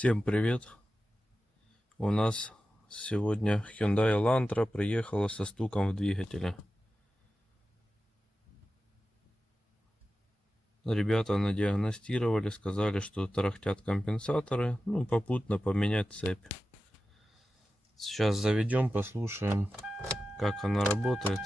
Всем привет! У нас сегодня Hyundai Elantra приехала со стуком в двигателе. Ребята надиагностировали, сказали, что тарахтят компенсаторы, попутно поменять цепь. Сейчас заведем, послушаем, как она работает.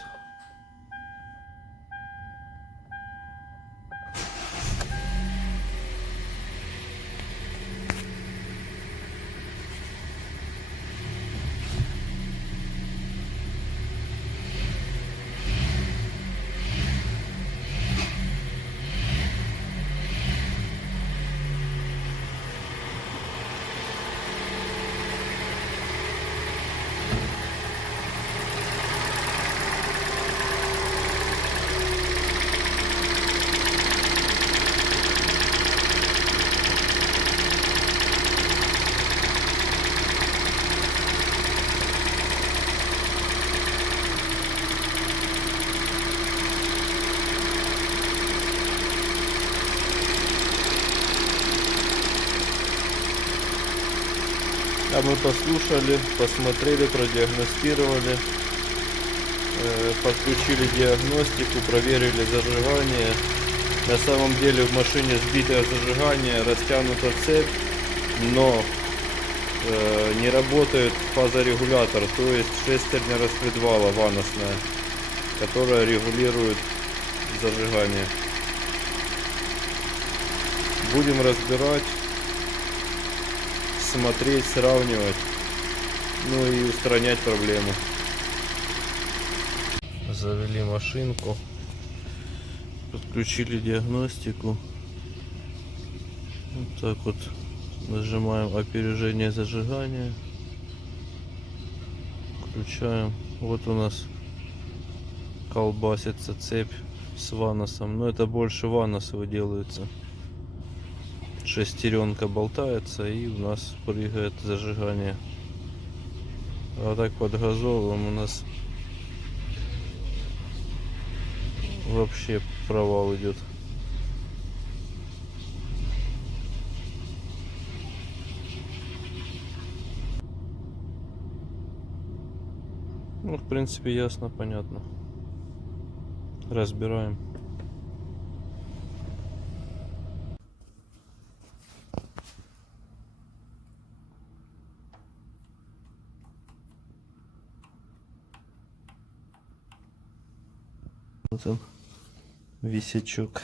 А мы послушали, посмотрели, продиагностировали, подключили диагностику, проверили зажигание. На самом деле в машине сбитое зажигание, растянута цепь, но не работает фазорегулятор, то есть шестерня распредвала ваносная, которая регулирует зажигание. Будем разбирать, смотреть, сравнивать, и устранять проблему. Завели машинку, подключили диагностику. Вот так вот нажимаем опережение зажигания, включаем. Вот у нас колбасится цепь с ваносом, но это больше ванос выделывается. Шестеренка болтается и у нас прыгает зажигание. А так подгазовываем, у нас вообще провал идет. В принципе, ясно, понятно. Разбираем. Вот он, висячок.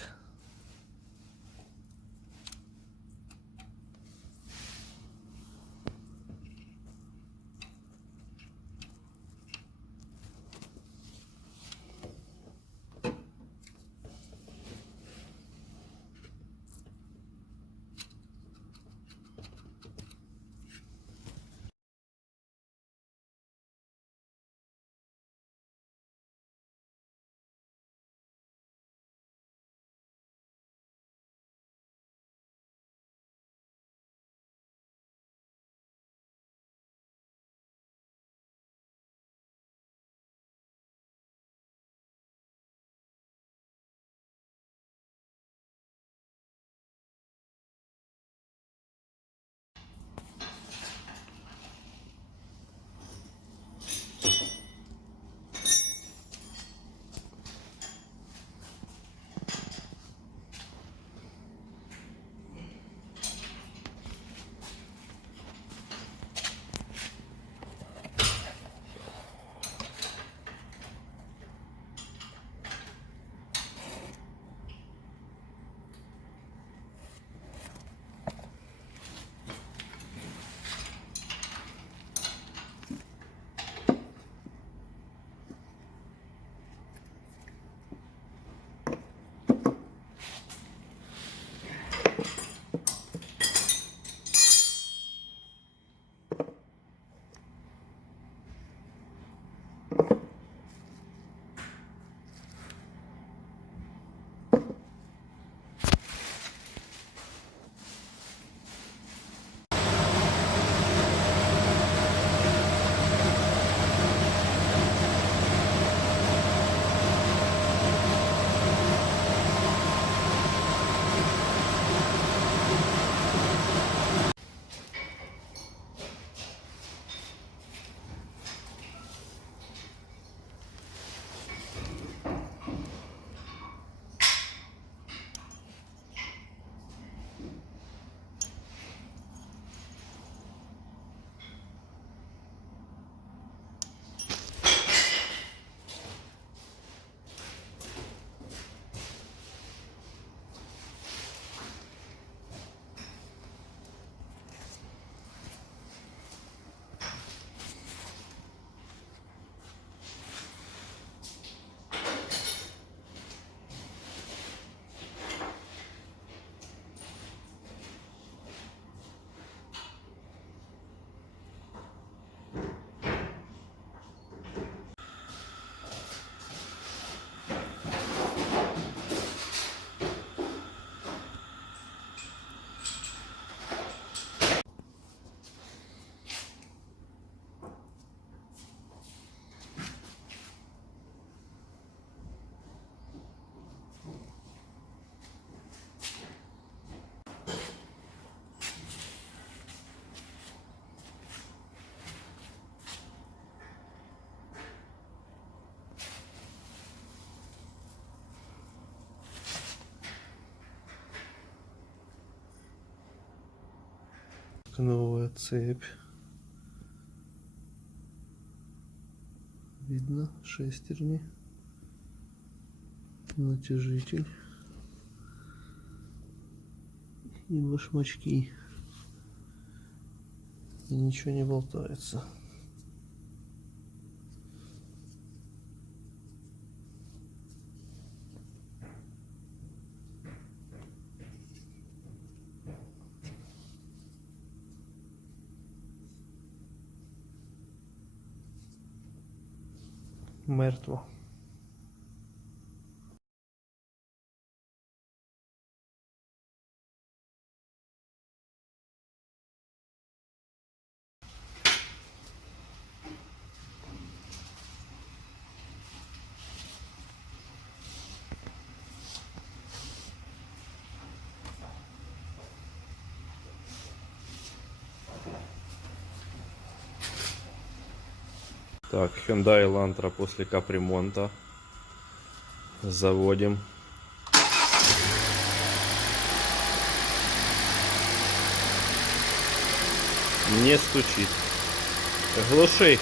новая цепь. Видно шестерни. Натяжитель. И башмачки. И ничего не болтается. Мертво. Так, Hyundai Elantra после капремонта. Заводим. Не стучит. Глуши.